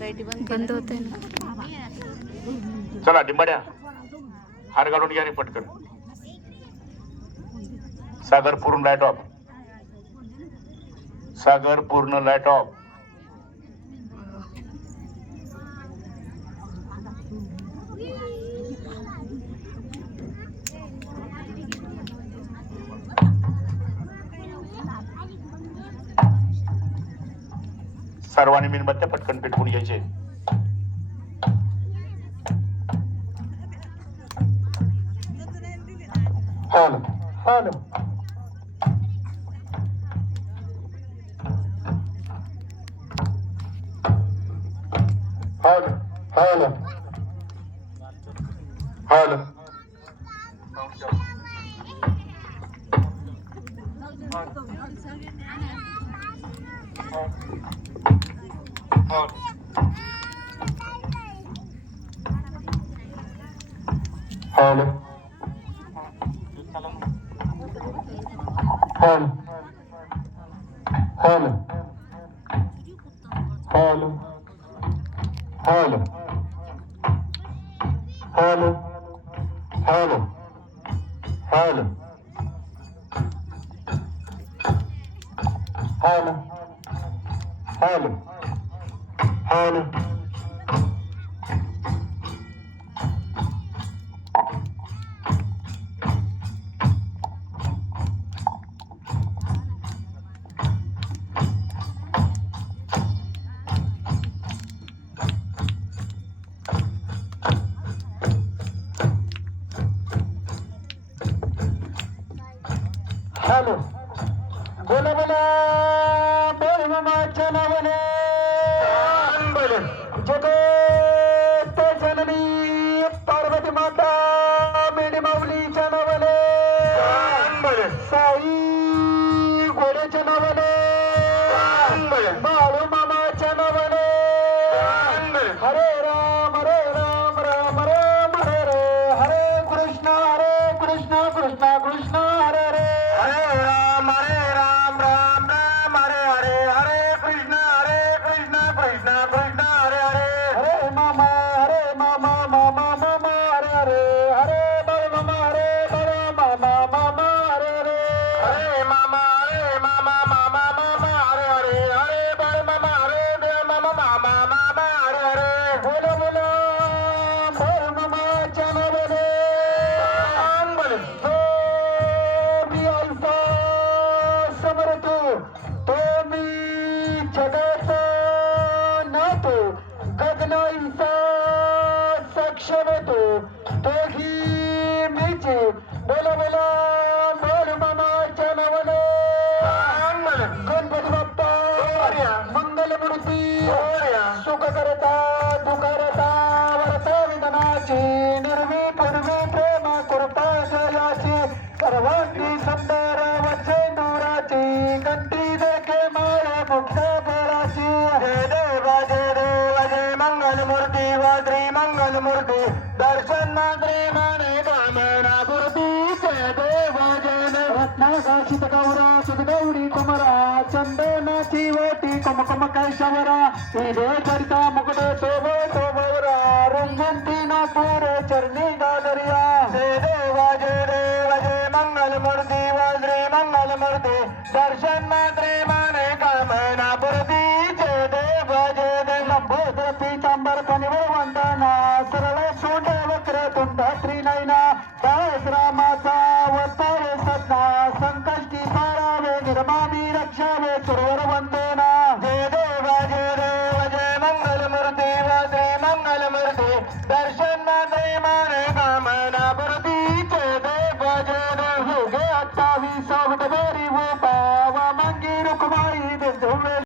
बंद होते ना. चला डिंबाड्या हार घालून घ्या रे पटकन. सागर पूर्ण लाईट ऑफ. सागर पूर्ण लाईट ऑफ. सर्वांनी मेणबत्त्या पटकन पेटवून घ्यायचे. Hello hello hello hello hello hello hello hello hello hello hello hello hello hello hello hello hello बोला बोला बोल मामाच्या नावाने बोल जगत जननी पार्वती माता मेडी माऊलीच्या नावाने बोल साई गोड्याच्या नावाने बोल बाळू मामाच्या नावाने हरे राम राम राम हरे हरे कृष्ण कृष्ण कृष्ण हरे हरे हरे राम राम राम हरे हरे हरे कृष्ण कृष्ण कृष्ण हरे हरे हरे मामा मामा हरे हरे हरे बल मामा मामा हरे हरे हरे मामा मामा हरे हरे हरे बल मामा मामा हरे हरे बोलो बोलो बोल मामाच्या नावाने बोल मी अल्फा समरतो तो मी जगाचा नातो गगना इंसा सक्षम तो तोही मीचे बोला बोला बोल मामाच्या नावाने गणपती बाप्पा मंगलमूर्ती सुख करता दुखरता वरता विधानाची निर्वी पूर्वी प्रेम कृपा जयाची सर्वांगी सुंदर वचे नवराची गंती देखे माळे मुक्त बोलाची जय देव जय मंगलमूर्ती वाद्री मंगलमूर्ती दर्शन मात्रे माने कामना पूर्ती जय देव रत्नागाशित गौरा गौरी कुमरा चंदनाची वटी कुमकुम कैशवरा हिरे चरिता मुकुट शोभरा रंगंती नागपूर चरणी गादरिया जय देव जय मंगलमूर्ती वाद्री मंगलमूर्ती दर्शन मात्रे माने कामना पूर्ती जय देव लंबोदर पीतांबर कनिवर वंदना सरळ सोंड वक्र तुंड त्रिनयना दास रामाचा अवतार सत्ता संकष्टी सारावे निर्मामी रक्षावे सुरवर वंदे